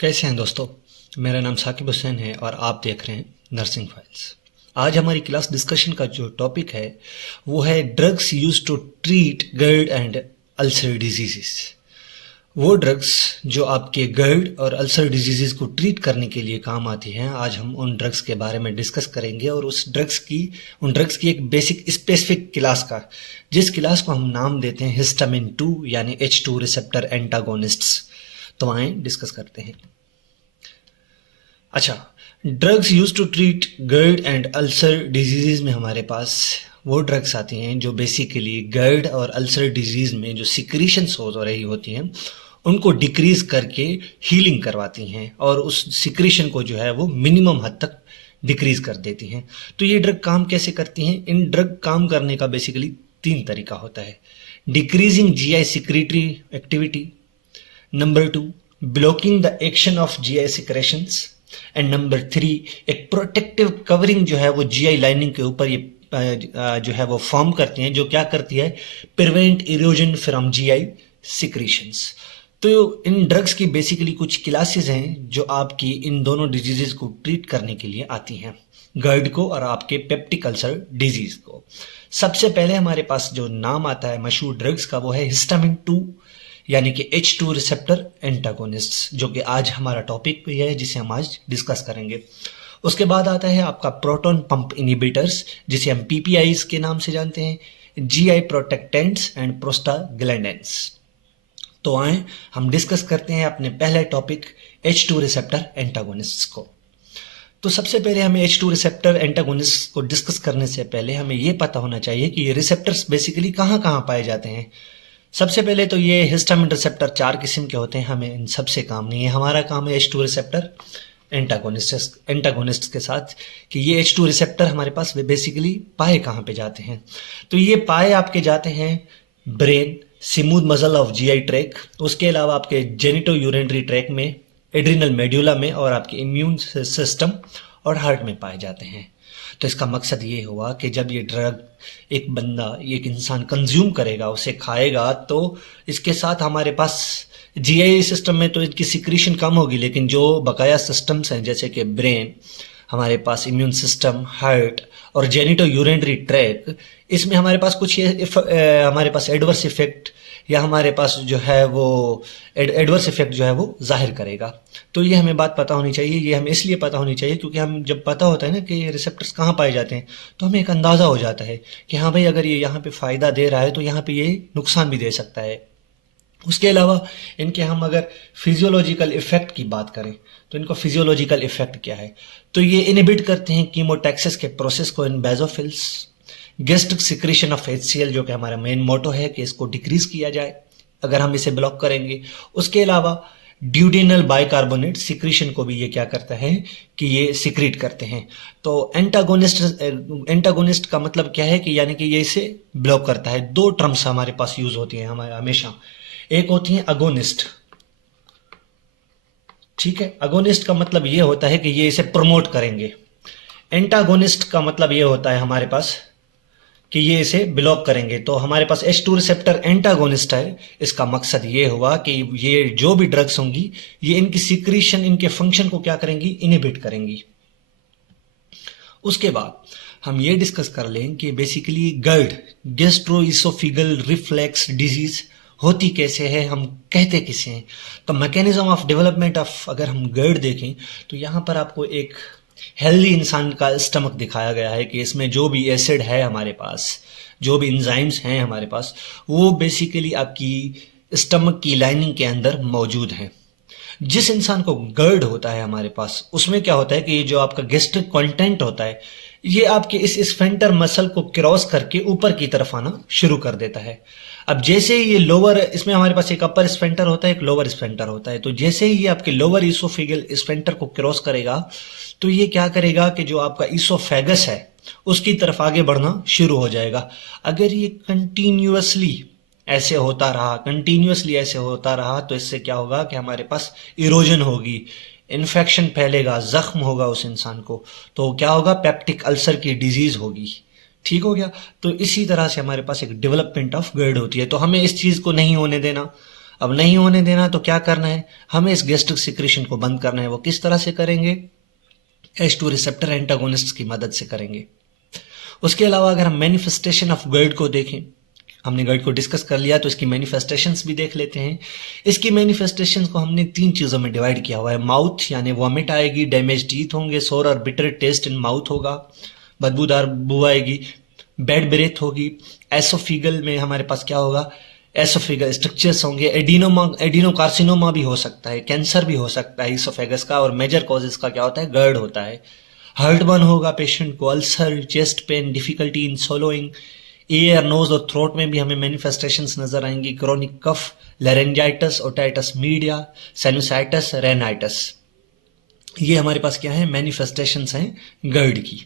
कैसे हैं दोस्तों। मेरा नाम साकिब हुसैन है और आप देख रहे हैं नर्सिंग फाइल्स। आज हमारी क्लास डिस्कशन का जो टॉपिक है वो है drugs use to treat GERD and ulcer diseases. वो ड्रग्स जो आपके गर्ड और अल्सर डिजीजेस को ट्रीट करने के लिए काम आती हैं, आज हम उन ड्रग्स के बारे में डिस्कस करेंगे और उन ड्रग्स की एक बेसिक स्पेसिफिक क्लास का, जिस क्लास को हम नाम देते हैं हिस्टामिन 2 यानी H2 रिसेप्टर एंटागोनिस्ट्स। तो आए डिस्कस करते हैं। अच्छा, drugs use to treat GERD and ulcer disease में हमारे पास वो ड्रग्स आती हैं जो बेसिकली गर्ड और अल्सर डिजीज़ में जो सिक्रीशंस हो रही होती हैं उनको डिक्रीज करके हीलिंग करवाती हैं और उस सिक्रीशन को जो है वो मिनिमम हद तक डिक्रीज कर देती हैं। तो ये ड्रग काम कैसे करती हैं? इन ड्रग काम करने का बेसिकली 3 तरीका होता है। Decreasing GI secretory activity, number 2 blocking the action of GI secretions, and number 3 एक प्रोटेक्टिव कवरिंग जो है वो जीआई लाइनिंग के ऊपर ये जो है वो फॉर्म करती हैं, जो क्या करती है, prevent erosion from GI secretions. तो इन ड्रग्स की बेसिकली कुछ क्लासेस हैं जो आपकी इन दोनों डिजीजेस को ट्रीट करने के लिए आती हैं, गर्ड को और आपके पेप्टिक अल्सर डिजीज को। सबसे पहले हमारे पास जो नाम आता है मशहूर ड्रग्स का वो है हिस्टामिन 2 यानी कि H2 रिसेप्टर एंटागोनिस्ट, जो कि आज हमारा टॉपिक भी है जिसे हम आज डिस्कस करेंगे। उसके बाद आता है आपका प्रोटॉन पंप इनिबिटर्स, जिसे हम PPIs के नाम से जानते हैं, GI प्रोटेक्टेंट्स एंड प्रोस्टाग्लैंडिन्स। तो आए हम डिस्कस करते हैं अपने पहले टॉपिक H2 रिसेप्टर एंटागोनिस्ट्स को। तो सबसे पहले हमें H2 रिसेप्टर एंटागोनिस्ट को डिस्कस करने से पहले हमें ये पता होना चाहिए कि ये रिसेप्टर्स बेसिकली कहाँ कहाँ पाए जाते हैं। सबसे पहले तो ये हिस्टामिन रिसेप्टर 4 किस्म के होते हैं, हमें इन सबसे काम नहीं है। हमारा काम है H2 रिसेप्टर एंटागोनिस्ट के साथ कि ये H2 रिसेप्टर हमारे पास बेसिकली पाए कहाँ पे जाते हैं। तो ये पाए आपके जाते हैं brain, smooth muscle of GI tract, उसके अलावा आपके जेनिटो यूरिनरी ट्रैक में, एड्रिनल मेड्यूला में और आपके इम्यून सिस्टम और हार्ट में पाए जाते हैं। तो इसका मकसद ये हुआ कि जब ये ड्रग एक इंसान कंज्यूम करेगा, उसे खाएगा, तो इसके साथ हमारे पास जीआई सिस्टम में तो इसकी सिक्रीशन कम होगी, लेकिन जो बकाया सिस्टम्स हैं जैसे कि ब्रेन, हमारे पास इम्यून सिस्टम, हार्ट और जेनिटो यूरिनरी ट्रैक, इसमें हमारे पास कुछ हमारे पास एडवर्स इफेक्ट या हमारे पास जो है वो एडवर्स इफेक्ट जो है वो जाहिर करेगा। तो ये हमें बात पता होनी चाहिए। ये हमें इसलिए पता होनी चाहिए क्योंकि हम जब पता होता है ना कि रिसेप्टर्स कहाँ पाए जाते हैं तो हमें एक अंदाज़ा हो जाता है कि हाँ भाई, अगर ये यहाँ पे फ़ायदा दे रहा है तो यहाँ पे ये नुकसान भी दे सकता है। उसके अलावा इनके हम अगर फिजियोलॉजिकल इफेक्ट की बात करें तो इनको फिजियोलॉजिकल इफेक्ट क्या है, तो ये इनहिबिट करते हैं कीमोटैक्सिस के प्रोसेस को in basophils, gastric secretion of HCl जो कि हमारा मेन मोटो है कि इसको डिक्रीज किया जाए अगर हम इसे ब्लॉक करेंगे। उसके अलावा ड्यूडेनल बाइकार्बोनेट सिक्रीशन को भी ये क्या करता है कि ये सिक्रीट करते हैं। तो एंटागोनिस्ट का मतलब क्या है कि यानी कि ये इसे ब्लॉक करता है। 2 टर्म्स हमारे पास यूज होती हैं हमारे हमेशा, एक होती है अगोनिस्ट, ठीक है। अगोनिस्ट का मतलब ये होता है कि ये इसे प्रमोट करेंगे। एंटागोनिस्ट का मतलब ये होता है हमारे पास कि ये इसे ब्लॉक करेंगे। तो हमारे पास H2 रिसेप्टर एंटागोनिस्ट है, इसका मकसद ये हुआ कि ये जो भी ड्रग्स होंगी ये इनकी सिक्रीशन, इनके फंक्शन को क्या करेंगी, इनहिबिट करेंगी। उसके बाद हम ये डिस्कस कर लें कि बेसिकली गर्ड, गैस्ट्रोइसोफेगल रिफ्लेक्स डिजीज होती कैसे है, हम कहते किसे हैं। तो मैकेनिज्म ऑफ डेवलपमेंट ऑफ अगर हम गर्ड देखें तो यहाँ पर आपको एक हेल्दी इंसान का स्टमक दिखाया गया है कि इसमें जो भी एसिड है हमारे पास, जो भी इंजाइम्स हैं हमारे पास, वो बेसिकली आपकी स्टमक की लाइनिंग के अंदर मौजूद हैं। जिस इंसान को गर्ड होता है हमारे पास, उसमें क्या होता है कि जो आपका गैस्ट्रिक कंटेंट होता है ये आपके इस स्फेंटर मसल को क्रॉस करके ऊपर की तरफ आना शुरू कर देता है। अब जैसे ही ये लोअर, इसमें हमारे पास एक अपर स्फेंटर होता है, एक लोअर स्फेंटर होता है, तो जैसे ही ये आपके लोअर इसोफेगल स्फेंटर को क्रॉस करेगा तो ये क्या करेगा कि जो आपका इसोफेगस है उसकी तरफ आगे बढ़ना शुरू हो जाएगा। अगर ये कंटिन्यूअसली ऐसे होता रहा तो इससे क्या होगा कि हमारे पास इरोजन होगी, इन्फेक्शन फैलेगा, जख्म होगा उस इंसान को, तो क्या होगा, पेप्टिक अल्सर की डिजीज होगी। ठीक हो गया। तो इसी तरह से हमारे पास एक डेवलपमेंट ऑफ गर्ड होती है, तो हमें इस चीज को नहीं होने देना। अब नहीं होने देना तो क्या करना है, हमें इस गैस्ट्रिक सिक्रीशन को बंद करना है। वो किस तरह से करेंगे, H2 रिसेप्टर एंटागोनिस्ट की मदद से करेंगे। उसके अलावा अगर हम मैनिफेस्टेशन ऑफ GERD को देखें, हमने GERD को डिस्कस कर लिया तो इसकी मैनिफेस्टेशंस भी देख लेते हैं। इसकी मैनिफेस्टेशंस को हमने 3 चीज़ों में डिवाइड किया हुआ है। माउथ यानी वॉमिट आएगी, डैमेज टीथ होंगे, सोर और बिटर टेस्ट इन माउथ होगा, बदबूदार बू आएगी, बैड ब्रेथ होगी। एसोफिगल में हमारे पास क्या होगा, एसोफिगल स्ट्रक्चर्स होंगे। एडिनोकार्सिनोमा भी हो सकता है, कैंसर भी हो सकता है इसोफेगस का, और मेजर कॉज इसका क्या होता है, GERD होता है। हार्ट बर्न होगा पेशेंट को, ulcer, chest pain, difficulty in swallowing, ear, nose और थ्रोट में भी हमें मैनिफेस्टेशंस नजर आएंगी। Chronic cough, laryngitis, otitis media, sinusitis, rhinitis, ये हमारे पास क्या है, मैनिफेस्टेशंस हैं GERD की।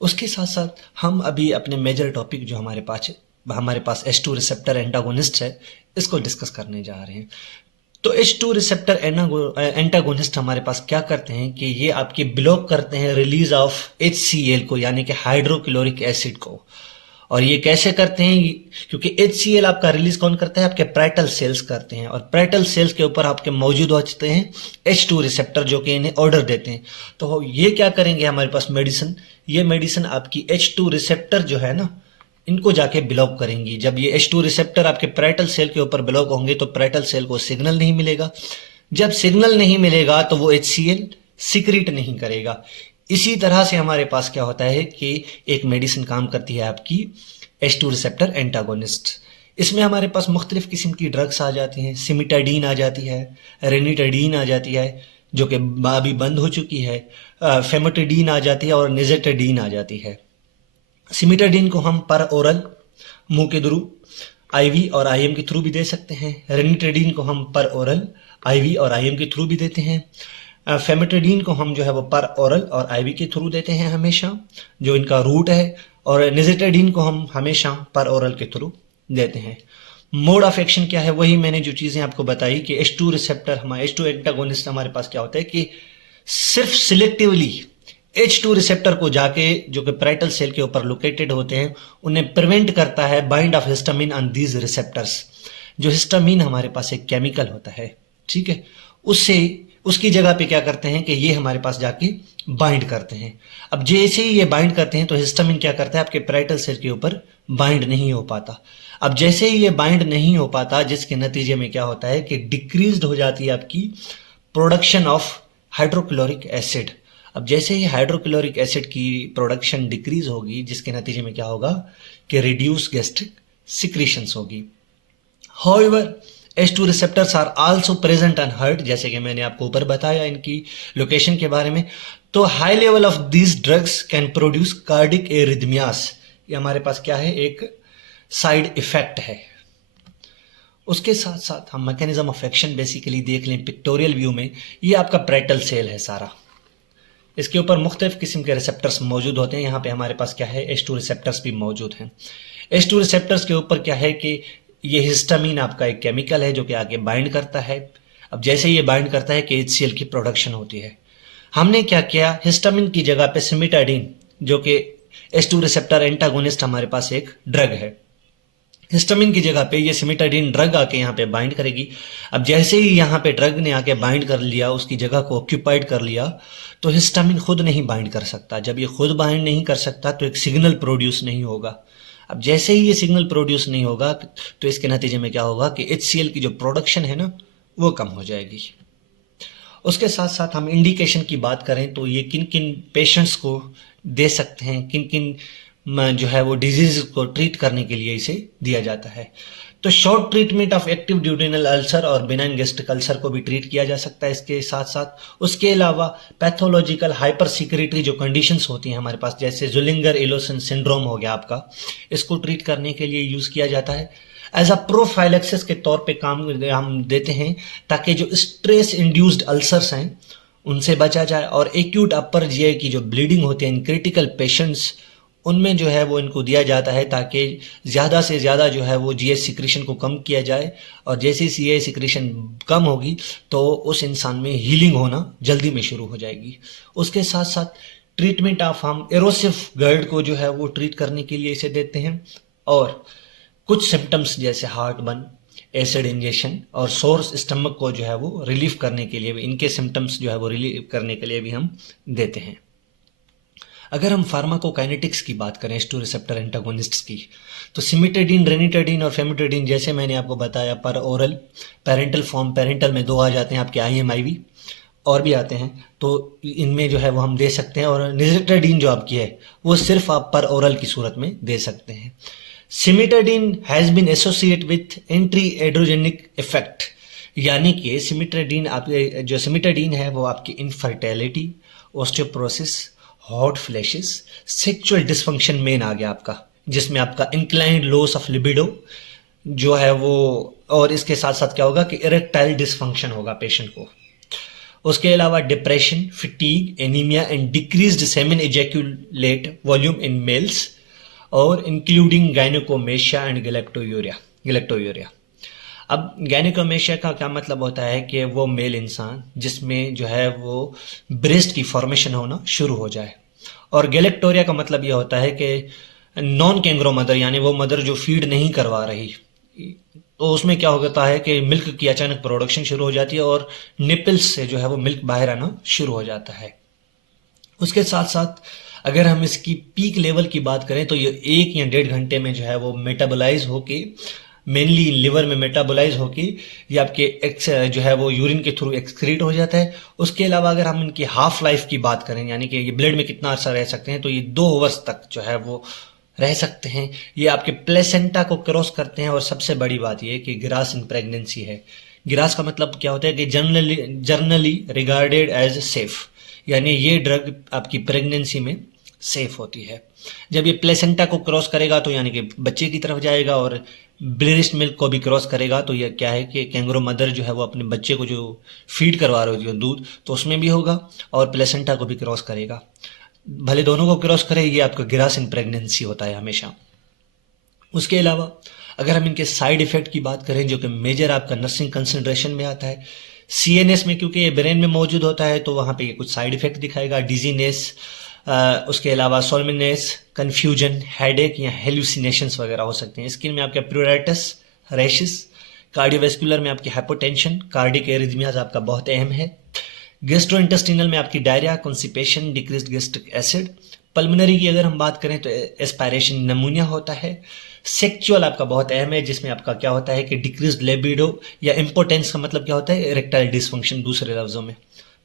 उसके साथ साथ हम अभी अपने मेजर टॉपिक जो हमारे पास H2 रिसेप्टर एंटागोनिस्ट है, इसको डिस्कस करने जा रहे हैं। तो H2 रिसेप्टर एंटागोनिस्ट हमारे पास क्या करते हैं कि ये आपके ब्लॉक करते हैं रिलीज ऑफ HCl को, यानी कि हाइड्रोक्लोरिक एसिड को। और ये कैसे करते हैं, क्योंकि HCl आपका रिलीज कौन करता है, आपके पैरेटल सेल्स करते हैं, और पैरेटल सेल्स के ऊपर आपके मौजूद होते हैं H2 रिसेप्टर जो कि इन्हें ऑर्डर देते हैं। तो ये क्या करेंगे, हमारे पास मेडिसिन, ये मेडिसिन आपकी H2 रिसेप्टर जो है ना, इनको जाके ब्लॉक करेंगी। जब ये H2 रिसेप्टर आपके पैरेटल सेल के ऊपर ब्लॉक होंगे तो पैरेटल सेल को सिग्नल नहीं मिलेगा। जब सिग्नल नहीं मिलेगा तो वो HCl सीक्रेट नहीं करेगा। इसी तरह से हमारे पास क्या होता है कि एक मेडिसिन काम करती है आपकी H2 रिसेप्टर एंटागोनिस्ट। इसमें हमारे पास मुख्तलिफ किस्म की ड्रग्स आ जाती हैं। सिमिटाडीन आ जाती है, रेनिटाडीन आ जाती है जो कि अभी बंद हो चुकी है, फेमोटिडीन आ जाती है और निज़ेटाडीन आ जाती है। सिमिटाडीन को हम पर ओरल, मुंह के थ्रू, IV और IM के थ्रू भी दे सकते हैं। रेनिटाडीन को हम पर ओरल, IV और IM के थ्रू भी देते हैं। फेमेटाडीन को हम जो है वो पर ओरल और IV के थ्रू देते हैं हमेशा, जो इनका रूट है, और निज़ेटाडीन को हम हमेशा पर ओरल के थ्रू देते हैं। मोड ऑफ एक्शन क्या है, वही मैंने जो चीज़ें आपको बताई कि H2 रिसेप्टर हमारे H2 एंटागोनिस्ट हमारे पास क्या होता है कि सिर्फ सिलेक्टिवली H2 रिसेप्टर को जाके जो कि पैरेटल सेल के ऊपर लोकेटेड होते हैं उन्हें प्रिवेंट करता है bind of histamine on these receptors. जो हिस्टामिन हमारे पास एक केमिकल होता है, ठीक है, उससे उसकी जगह पे क्या करते हैं कि ये हमारे पास जाके बाइंड करते हैं। अब जैसे ही ये बाइंड करते हैं तो हिस्टामिन क्या करता है, आपके पैरेटल सेल के ऊपर बाइंड नहीं हो पाता। अब जैसे ही ये बाइंड नहीं हो पाता, जिसके नतीजे में क्या होता है कि डिक्रीज्ड हो जाती है आपकी प्रोडक्शन ऑफ हाइड्रोक्लोरिक एसिड। अब जैसे ही हाइड्रोक्लोरिक एसिड की प्रोडक्शन डिक्रीज होगी, जिसके नतीजे में क्या होगा कि रिड्यूस गैस्ट्रिक सिक्रीशंस होगी। However H2 receptors are also present on heart, जैसे कि मैंने आपको ऊपर बताया इनकी लोकेशन के बारे में। तो high level of these drugs can produce cardiac arrhythmias, ये हमारे पास क्या है, एक साइड इफेक्ट है। उसके साथ साथ हम मैकेनिज्म ऑफ एक्शन बेसिकली देख लें पिक्टोरियल व्यू में। ये आपका पैरेटल सेल है सारा, इसके ऊपर मुख्तलिफ किस्म के रिसेप्टर्स मौजूद होते हैं। यहाँ पे हमारे पास क्या है, H2 रिसेप्टर्स भी मौजूद हैं। H2 रिसेप्टर्स के ऊपर क्या है कि ये हिस्टामिन आपका एक केमिकल है जो कि आगे बाइंड करता है। अब जैसे ये बाइंड करता है कि HCl की प्रोडक्शन होती है। हमने क्या किया, हिस्टामिन की जगह पे सिमिटाडीन जो कि H2 रिसेप्टर एंटागोनिस्ट हमारे पास एक ड्रग है, हिस्टामिन की जगह पे ये सिमिटाडीन ड्रग आके यहाँ पे बाइंड करेगी। अब जैसे ही यहाँ पे ड्रग ने आके बाइंड कर लिया, उसकी जगह को ऑक्यूपाइड कर लिया, तो हिस्टामिन खुद नहीं बाइंड कर सकता। जब ये खुद बाइंड नहीं कर सकता तो एक सिग्नल प्रोड्यूस नहीं होगा। अब जैसे ही ये सिग्नल प्रोड्यूस नहीं होगा तो इसके नतीजे में क्या होगा कि HCl की जो प्रोडक्शन है ना वो कम हो जाएगी। उसके साथ साथ हम इंडिकेशन की बात करें तो ये किन किन पेशेंट्स को दे सकते हैं, किन किन जो है वो डिजीज को ट्रीट करने के लिए इसे दिया जाता है। तो short treatment of active duodenal ulcer और बिनाइन गैस्ट्रिक अल्सर को भी ट्रीट किया जा सकता है इसके साथ साथ। उसके अलावा पैथोलॉजिकल हाइपर सिक्रेटरी जो कंडीशंस होती हैं हमारे पास, जैसे जुलिंगर एलोसन सिंड्रोम हो गया आपका, इसको ट्रीट करने के लिए यूज किया जाता है। एज अ प्रोफाइलेक्सिस के तौर पे काम हम देते हैं ताकि जो स्ट्रेस इंड्यूस्ड अल्सर्स हैं उनसे बचा जाए, और एक्यूट अपर जीआई की जो ब्लीडिंग होती है इन क्रिटिकल पेशेंट्स उनमें जो है वो इनको दिया जाता है ताकि ज़्यादा से ज़्यादा जो है वो जीएस सिक्रीशन को कम किया जाए। और जैसे ही जीएस सिक्रीशन कम होगी तो उस इंसान में हीलिंग होना जल्दी में शुरू हो जाएगी। उसके साथ साथ ट्रीटमेंट ऑफ हम एरोसिव GERD को जो है वो ट्रीट करने के लिए इसे देते हैं। और कुछ सिम्टम्स जैसे हार्ट बर्न, एसिड इंजेक्शन, और सोर्स स्टमक को जो है वो रिलीफ करने के लिए भी, इनके सिम्टम्स जो है वो रिलीव करने के लिए भी हम देते हैं। अगर हम फार्माकोकाइनेटिक्स की बात करें H2 रिसेप्टर एंटागोनिस्ट्स की, तो सिमिटेडिन, रेनिटेडिन और फेमिटेडिन जैसे मैंने आपको बताया पर ओरल, पेरेंटल फॉर्म, पेरेंटल में 2 आ जाते हैं आपके IMIV, और भी आते हैं, तो इनमें जो है वो हम दे सकते हैं। और निज़ेटाडीन जो आपकी है वो सिर्फ आप पर ओरल की सूरत में दे सकते हैं। Cimetidine has been associate with anti androgenic effect, यानी कि सिमिटाडीन, आप जो सिमिटाडीन है वो आपकी infertility, osteoporosis, hot flashes, sexual dysfunction men आ गया आपका, जिसमें आपका इंक्लाइंड लॉस ऑफ लिबिडो जो है वो, और इसके साथ साथ क्या होगा कि इरेक्टाइल डिसफंक्शन होगा पेशेंट को। उसके अलावा depression, fatigue, anaemia and decreased semen ejaculate volume in males, और इंक्लूडिंग गायनेकोमेशिया एंड गैलेक्टोयूरिया। अब गायनेकोमेशिया का क्या मतलब होता है कि वो मेल इंसान जिसमें जो है वो ब्रेस्ट की फॉर्मेशन होना शुरू हो जाए, और गैलेक्टोरिया का मतलब ये होता है कि नॉन कैंग्रो मदर, यानी वो मदर जो फीड नहीं करवा रही, तो उसमें क्या होता है कि मिल्क की अचानक प्रोडक्शन शुरू हो जाती है और निपल्स से जो है वो मिल्क बाहर आना शुरू हो जाता है। उसके साथ साथ अगर हम इसकी पीक लेवल की बात करें तो ये 1 या 1.5 घंटे में जो है वो मेटाबोलाइज होके, मेनली लिवर में मेटाबोलाइज होके ये आपके जो है वो यूरिन के थ्रू एक्सक्रीट हो जाता है। उसके अलावा अगर हम इनकी हाफ लाइफ की बात करें, यानी कि ये ब्लड में कितना अर्सा रह सकते हैं, तो ये 2 आवर्स तक जो है वो रह सकते हैं। ये आपके प्लेसेंटा को क्रॉस करते हैं, और सबसे बड़ी बात ये कि ग्रास इन प्रेगनेंसी है। ग्रास का मतलब क्या होता है कि जर्नली रिगार्डेड एज सेफ, यानी ये ड्रग आपकी प्रेगनेंसी में सेफ होती है। जब ये प्लेसेंटा को क्रॉस करेगा तो यानी कि बच्चे की तरफ जाएगा, और ब्रेस्ट मिल्क को भी क्रॉस करेगा तो ये क्या है कि कैंगरो मदर जो है वो अपने बच्चे को जो फीड करवा रही होती है दूध, तो उसमें भी होगा, और प्लेसेंटा को भी क्रॉस करेगा। भले दोनों को क्रॉस करे, ये आपका ग्रास इन प्रेगनेंसी होता है हमेशा। उसके अलावा अगर हम इनके साइड इफेक्ट की बात करें, जो कि मेजर आपका नर्सिंग कंसंट्रेशन में आता है, CNS में, क्योंकि ये ब्रेन में मौजूद होता है तो वहाँ पे ये कुछ साइड इफेक्ट दिखाएगा, डिजीनेस, उसके अलावा सोलमिनेस, कन्फ्यूजन, हेडेक या हेलुसिनेशंस वगैरह हो सकते हैं। स्किन में आपके प्यूराइटिस, रैशेस, कार्डियोवेस्कुलर में आपकी हाइपोटेंशन, कार्डिक एरिथमियाज आपका बहुत अहम है, गैस्ट्रोइंटेस्टिनल में आपकी diarrhoea, constipation, decreased gastric acid, pulmonary की अगर हम बात करें तो एस्पायरेशन, निमोनिया होता है, सेक्चुअल आपका बहुत अहम है, जिसमें आपका क्या होता है कि डिक्रीज्ड लिबिडो या इम्पोर्टेंस का मतलब क्या होता है, इरेक्टाइल डिसफंक्शन दूसरे लफ्जों में।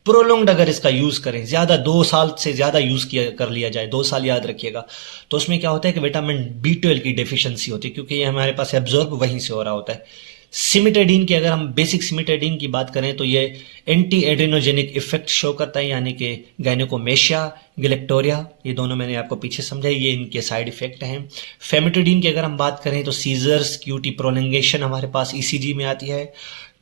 प्रोलोंग्ड अगर इसका यूज करें, ज्यादा 2 साल से ज्यादा यूज कर लिया जाए, 2 साल याद रखिएगा, तो उसमें क्या होता है कि विटामिन B12 की डेफिशिएंसी होती है, क्योंकि ये हमारे पास एब्जॉर्ब वहीं से हो रहा होता है। सिमिटाडीन की अगर हम बेसिक सिमिटाडीन की बात करें तो ये एंटी एड्रेनोजेनिक इफेक्ट शो करता है, यानी कि गायनेकोमेशिया, गैलेक्टोरिया, ये दोनों मैंने आपको पीछे समझाई, ये इनके साइड इफेक्ट हैं। फेमिटाडीन की अगर हम बात करें तो सीजर्स, क्यूटी प्रोलंगेशन हमारे पास ECG में आती है।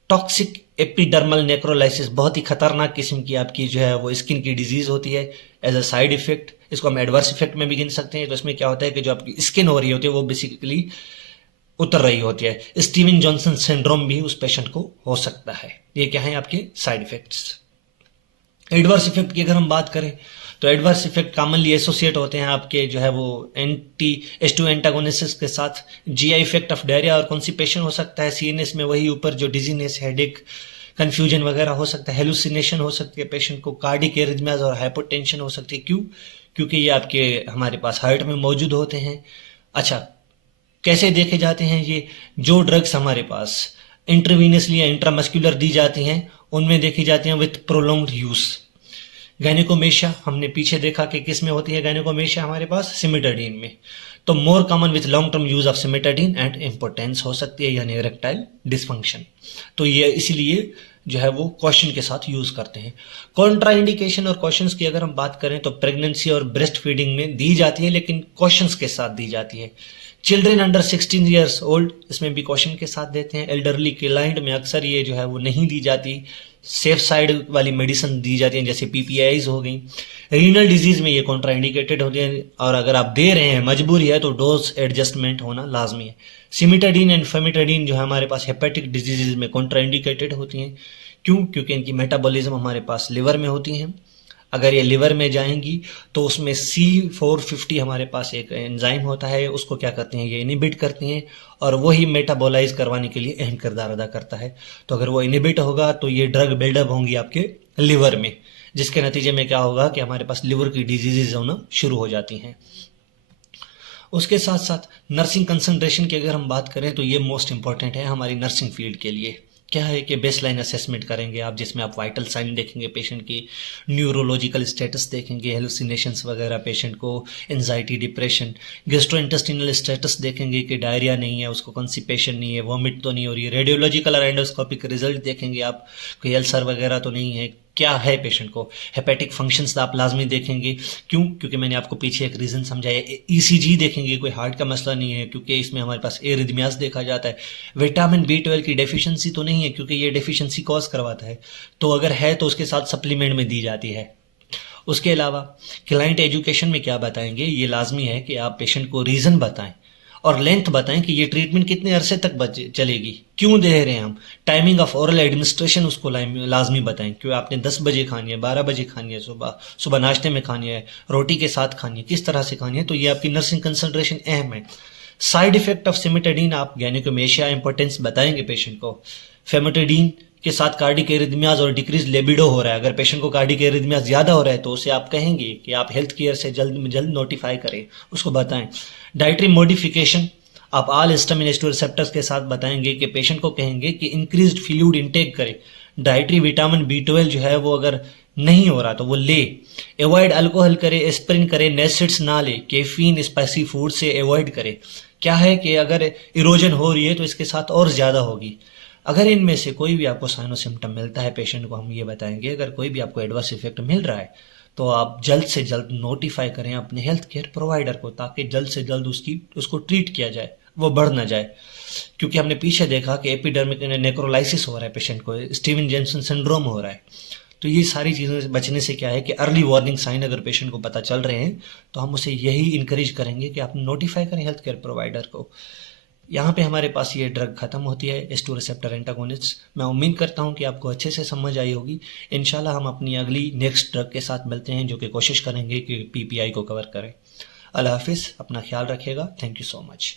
टॉक्सिक एपिडर्मल नेक्रोलाइसिस, बहुत ही खतरनाक किस्म की आपकी जो है वो स्किन की डिजीज होती है एज अ साइड इफेक्ट, इसको हम एडवर्स इफेक्ट में भी गिन सकते हैं। तो इसमें क्या होता है कि जो आपकी स्किन हो रही होती है वो बेसिकली उतर रही होती है। स्टीवन जॉनसन सिंड्रोम भी उस पेशेंट को हो सकता है। ये क्या है आपके साइड इफेक्ट्स। एडवर्स इफेक्ट की अगर हम बात करें तो एडवर्स इफेक्ट कॉमनली एसोसिएट होते हैं आपके जो है वो एंटी H2 एंटागोनिस्ट के साथ। GI इफेक्ट ऑफ डायरिया और कॉन्स्टिपेशन हो सकता है। CNS में वही ऊपर जो डिजीनेस, हेडेक, कंफ्यूजन वगैरह हो सकता है। हेलुसिनेशन हो सकती है पेशेंट को। कार्डिक एरिथमियाज और हाइपोटेंशन हो सकती है। क्यों? क्योंकि ये आपके हमारे पास हार्ट में मौजूद होते हैं। अच्छा, कैसे देखे जाते हैं ये? जो ड्रग्स हमारे पास इंट्रावीनसली या इंट्रामस्कुलर दी जाती हैं उनमें देखी जाती हैं विथ प्रोलॉन्ग्ड यूज। गायनेकोमेशिया हमने पीछे देखा कि किस में होती है गायनेकोमेशिया हमारे पास, सिमिटाडीन में। तो more common with long term use of cimetidine and impotence हो सकती है, यानी इरेक्टाइल डिसफंक्शन। तो ये इसीलिए जो है वो क्वेश्चन के साथ यूज करते हैं। कॉन्ट्राइंडिकेशन और क्वेश्चंस की अगर हम बात करें तो प्रेगनेंसी और ब्रेस्ट फीडिंग में दी जाती है, लेकिन क्वेश्चंस के साथ दी जाती है। चिल्ड्रन अंडर 16 ईयर्स ओल्ड, इसमें भी क्वेश्चन के साथ देते हैं। एल्डरली क्लाइंट में अक्सर ये जो है वो नहीं दी जाती। सेफ साइड वाली मेडिसिन दी जाती है, जैसे PPIs हो गई। रीनल डिजीज में ये कॉन्ट्राइंडिकेटेड होती है, और अगर आप दे रहे हैं, मजबूरी है, तो डोज एडजस्टमेंट होना लाजमी है। सिमिटाडीन एंड फेमिटाडीन जो है हमारे पास हेपेटिक डिजीज में कॉन्ट्राइंडिकेटेड होती हैं। क्यों? क्योंकि इनकी मेटाबॉलिज्म हमारे पास लिवर में होती हैं। अगर ये लिवर में जाएंगी तो उसमें C450 हमारे पास एक एंजाइम होता है, उसको क्या करते हैं, ये इनिबिट करती हैं और वही मेटाबोलाइज करवाने के लिए अहम किरदार अदा करता है। तो अगर वो इनिबिट होगा तो ये ड्रग बिल्डअप होंगी आपके लिवर में, जिसके नतीजे में क्या होगा कि हमारे पास लिवर की डिजीजेज होना शुरू हो जाती हैं। उसके साथ साथ नर्सिंग कंसंट्रेशन की अगर हम बात करें तो ये मोस्ट इंपॉर्टेंट है हमारी नर्सिंग फील्ड के लिए। क्या है कि बेसलाइन असेसमेंट करेंगे आप, जिसमें आप वाइटल साइन देखेंगे पेशेंट की, न्यूरोलॉजिकल स्टेटस देखेंगे, हेलुसिनेशंस वगैरह पेशेंट को, एंजाइटी, डिप्रेशन, गेस्ट्रोइंटेस्टिनल स्टेटस देखेंगे कि डायरिया नहीं है, उसको कॉन्स्टिपेशन नहीं है, वॉमिट तो नहीं हो रही है, रेडियोलॉजिकल और एंडोस्कोपिक रिजल्ट देखेंगे आप, कोई अल्सर वगैरह तो नहीं है, क्या है पेशेंट को, हेपेटिक फंक्शंस आप लाजमी देखेंगे। क्यों? क्योंकि मैंने आपको पीछे एक रीज़न समझाया। ईसीजी देखेंगे, कोई हार्ट का मसला नहीं है क्योंकि इसमें हमारे पास एरिथमियास देखा जाता है। विटामिन B12 की डेफिशिएंसी तो नहीं है क्योंकि ये डेफिशिएंसी कॉज करवाता है, तो अगर है तो उसके साथ सप्लीमेंट में दी जाती है। उसके अलावा क्लाइंट एजुकेशन में क्या बताएंगे, ये लाजमी है कि आप पेशेंट को रीज़न बताएं और लेंथ बताएं कि ये ट्रीटमेंट कितने अरसे तक चलेगी, क्यों दे रहे हैं हम, टाइमिंग ऑफ ओरल एडमिनिस्ट्रेशन उसको लाजमी बताएं। क्यों आपने 10 बजे खानी है, 12 बजे खानी है, सुबह नाश्ते में खानी है, रोटी के साथ खानी है, किस तरह से खानी है, तो ये आपकी नर्सिंग कंसंट्रेशन अहम है। साइड इफेक्ट ऑफ सिमेटाडीन आप गैनिकोमेशिया इंपॉर्टेंस बताएंगे पेशेंट को। फेमेटाडीन के साथ कार्डिक एरिथमियाज और डिक्रीज लेबिडो हो रहा है, अगर पेशेंट को कार्डिक एरिथमियाज ज़्यादा हो रहा है तो उसे आप कहेंगे कि आप हेल्थ केयर से जल्द में जल्द नोटिफाई करें, उसको बताएं। डाइटरी मॉडिफिकेशन आप आल हिस्टामिन H2 रिसेप्टर्स के साथ बताएंगे कि पेशेंट को कहेंगे कि इंक्रीज्ड फ्लूइड इनटेक करे, डाइटरी विटामिन B12 जो है वो अगर नहीं हो रहा तो वो ले, अवॉइड अल्कोहल करे, एस्पिरिन करे, नेसिड्स ना ले, कैफीन स्पाइसी फूड से अवॉइड करे। क्या है कि अगर इरोजन हो रही है तो इसके साथ और ज़्यादा होगी। अगर इनमें से कोई भी आपको साइनो सिम्टम मिलता है पेशेंट को हम ये बताएंगे, अगर कोई भी आपको एडवर्स इफेक्ट मिल रहा है तो आप जल्द से जल्द नोटिफाई करें अपने हेल्थ केयर प्रोवाइडर को, ताकि जल्द से जल्द उसको ट्रीट किया जाए, वो बढ़ ना जाए। क्योंकि हमने पीछे देखा कि एपिडर्मिक नेक्रोलाइसिस हो रहा है पेशेंट को, स्टीवन जेनसन सिंड्रोम हो रहा है। तो ये सारी चीज़ों से बचने से क्या है कि अर्ली वार्निंग साइन अगर पेशेंट को पता चल रहे हैं तो हम उसे यही इंकरेज करेंगे कि आप नोटिफाई करें हेल्थ केयर प्रोवाइडर को। यहाँ पे हमारे पास ये ड्रग खत्म होती है, H2 रिसेप्टर एंटागोनिस्ट। मैं उम्मीद करता हूँ कि आपको अच्छे से समझ आई होगी। इंशाल्लाह हम अपनी अगली नेक्स्ट ड्रग के साथ मिलते हैं जो कि कोशिश करेंगे कि PPI को कवर करें। अल्लाह हाफिज़, अपना ख्याल रखिएगा। Thank you so much.